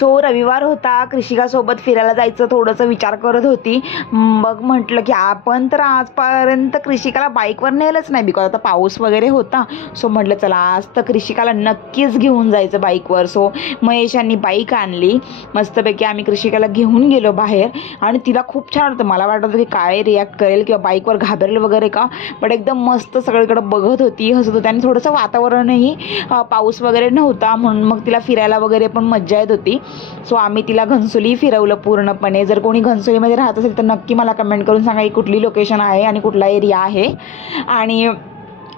So रविवार होता कृषिकासोबत फिरायला जायचं थोडंसं विचार करत होती. मग म्हटलं की आपण तर आजपर्यंत कृषिकाला बाईकवर नेलंच नाही बिकॉज आता पाऊस वगैरे होता. सो म्हटलं चला आज तर कृषिकाला नक्कीच घेऊन जायचं बाईकवर सो महेश यांनी बाईक आणली. मस्तपैकी आम्ही कृषिकाला घेऊन गेलो बाहेर. आणि तिला खूप छान होतं मला वाटत होतं की काय रिॲक्ट करेल किंवा बाईकवर घाबरेल वगैरे का. बट एकदम मस्त सगळीकडं बघत होती हसत होती. आणि थोडंसं वातावरणही पाऊस वगैरे नव्हता. म्हणून मग तिला फिरायला वगैरे पण मज्जा येत होती. सो आम्ही तिला घनसोली फिरवलं पूर्णपणे. जर कोणी घनसोलीमध्ये राहत असेल तर नक्की मला कमेंट करून सांगा की कुठली लोकेशन आहे आणि कुठला एरिया आहे. आणि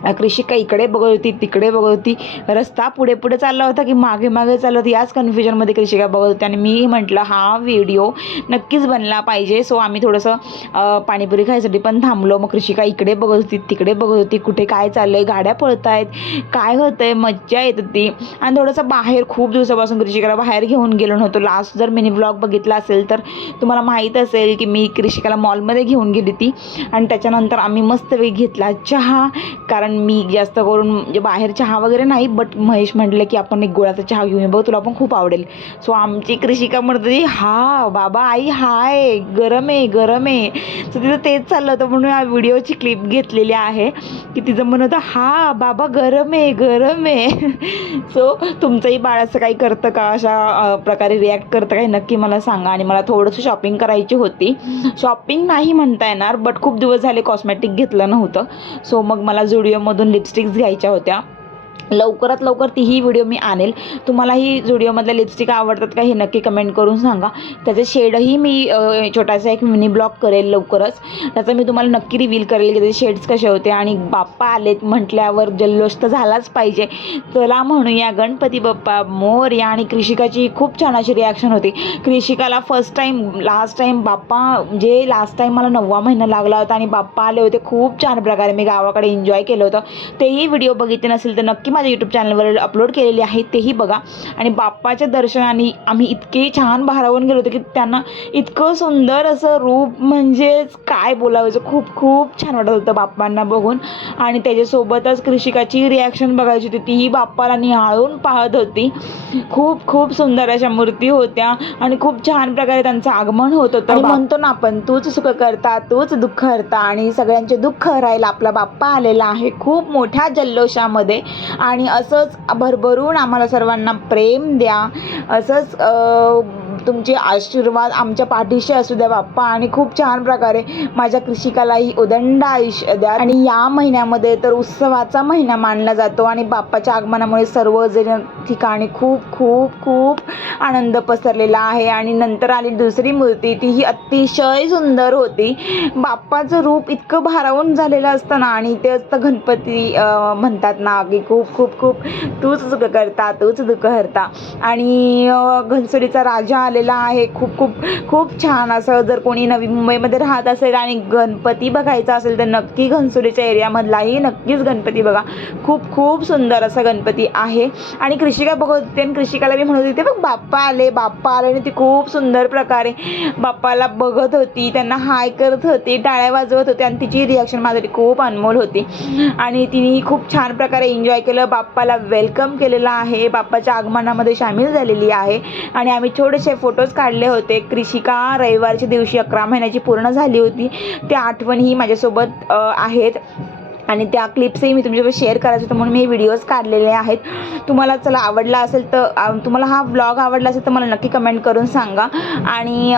कृषिका इकडे बघत होती तिकडे बघत होती. रस्ता पुढे पुढे चालला होता की मागे मागे चालला होती. याच कन्फ्युजनमध्ये कृषिका बघत होती आणि मी म्हटलं हा व्हिडिओ नक्कीच बनला पाहिजे. सो आम्ही थोडंसं पाणीपुरी खायसाठी पण थांबलो. मग कृषिका इकडे बघत होती तिकडे बघत होती. कुठे काय चाललं आहे गाड्या पळत आहेत काय होतं आहे मज्जा येत होती. आणि थोडंसं बाहेर खूप दिवसापासून कृषिकाला बाहेर घेऊन गेलो नव्हतो. लास्ट जर मिनी ब्लॉग बघितला असेल तर तुम्हाला माहीत असेल की मी कृषिकाला मॉलमध्ये घेऊन गेली ती आणि त्याच्यानंतर आम्ही मस्त वेग घेतला चहा. कारण मी जास्त करून म्हणजे बाहेर चहा वगैरे नाही बट महेश म्हटलं की आपण एक गोळाचा चहा घेऊन बघ तुला पण खूप आवडेल. सो आमची कृषिका म्हणत होती हा बाबा आई हाय गरम आहे गरम आहे. सो तिथं तेच चाललं होतं म्हणून या व्हिडिओची क्लिप घेतलेली आहे की तिचं म्हणत होतं हा बाबा गरम आहे गरम आहे. सो तुमचंही बाळ असं काही करतं का? अशा प्रकारे रिॲक्ट करतं काही? नक्की मला सांगा. आणि मला थोडंसं शॉपिंग करायची होती. शॉपिंग नाही म्हणता येणार बट खूप दिवस झाले कॉस्मॅटिक घेतलं नव्हतं. सो मग मला झुडिओमधून लिपस्टिक्स घ्यायच्या होत्या. लवकरात लवकर तीही व्हिडिओ मी आणेल. तुम्हालाही व्हिडिओमधल्या लिपस्टिक आवडतात का हे नक्की कमेंट करून सांगा. त्याचे शेडही मी छोटासा एक मिनी ब्लॉग करेल लवकरच. त्याचा मी तुम्हाला नक्की रिव्हील करेल की त्याचे शेड्स कसे होते आणि बाप्पा आलेत म्हटल्यावर जल्लोष तर झालाच पाहिजे. चला म्हणूया गणपती बाप्पा मोरया आणि कृषिकाची खूप छान अशी रिॲक्शन होती. कृषिकाला first time last time Bappa जे लास्ट टाईम मला नववा महिना लागला होता आणि बाप्पा आले होते खूप छान प्रकारे मी गावाकडे एन्जॉय केलं होतं. तेही व्हिडिओ बघितले नसेल तर नक्की माझ्या यूट्यूब चॅनलवर अपलोड केलेले आहेत तेही बघा. आणि बाप्पाच्या दर्शनाने आम्ही इतके छान भारावून गेलो होतो की त्यांना इतकं सुंदर असं रूप म्हणजेच काय बोलायचं खूप खूप छान वाटत होतं बाप्पांना बघून. आणि त्याच्यासोबतच कृषिकाची रिॲक्शन बघायची होती तीही बाप्पाला निहाळून पाहत होती. खूप खूप सुंदर अशा मूर्ती होत्या आणि खूप छान प्रकारे त्यांचं आगमन होत होतं. आणि म्हणतो ना आपण तूच सुख करता तूच दुःख हरता आणि सगळ्यांचे दुःख हरायला आपला बाप्पा आलेला आहे खूप मोठ्या जल्लोषामध्ये. आणि असंच भरभरून आम्हाला सर्वांना प्रेम द्या. असंच तुमचे आशीर्वाद आमच्या पाठीशी असू द्या बाप्पा. आणि खूप छान प्रकारे माझ्या कृषिकालाही उदंड आयुष्य द्या. आणि या महिन्यामध्ये तर उत्सवाचा महिना मानला जातो. आणि बाप्पाच्या आगमनामुळे सर्वजण ठिकाणी खूप खूप खूप आनंद पसरलेला आहे. आणि नंतर आली दुसरी मूर्ती. ती ही अतिशय सुंदर होती. बाप्पाचं रूप इतकं भारावून झालेलं असतं ना आणि ते असतं गणपती म्हणतात ना की खूप खूप खूप तूच सुख करता तूच दुःख हरता आणि अं, घनसोलीचा राजा झालेला आहे. खूप खूप खूप छान असं जर कोणी नवी मुंबईमध्ये राहत असेल आणि गणपती बघायचा असेल तर नक्की घनसोलीच्या एरियामधलाही नक्कीच गणपती बघा. खूप खूप सुंदर असा गणपती आहे. आणि कृषिका बघत होती आणि कृषिकाला मी म्हणत होते बघ बाप्पा आले बाप्पा आले आणि ती खूप सुंदर प्रकारे बाप्पाला बघत होती. त्यांना हाय करत होती टाळ्या वाजवत होते आणि तिची रिॲक्शन माझ्यासाठी खूप अनमोल होती. आणि तिने खूप छान प्रकारे एन्जॉय केलं. बाप्पाला वेलकम केलेलं आहे. बाप्पाच्या आगमनामध्ये सामील झालेली आहे. आणि आम्ही थोडेसे फोटोज काढले होते. कृषिका रविवारच्या दिवशी अकरा महिन्याची पूर्ण झाली होती. त्या आठवणही माझ्यासोबत आहेत. आणि त्या क्लिप्सही मी तुमच्यासोबत शेअर करायचं होतं म्हणून मी व्हिडिओज काढलेले आहेत. तुम्हाला चला आवडला असेल तर तुम्हाला हा ब्लॉग आवडला असेल तर मला नक्की कमेंट करून सांगा. आणि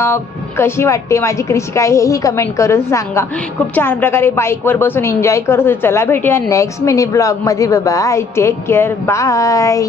कशी वाटते माझी कृषिका हेही कमेंट करून सांगा. खूप छान प्रकारे बाईकवर बसून एन्जॉय करत होते. चला भेटूया नेक्स्ट मिनी ब्लॉगमध्ये बाय टेक केअर बाय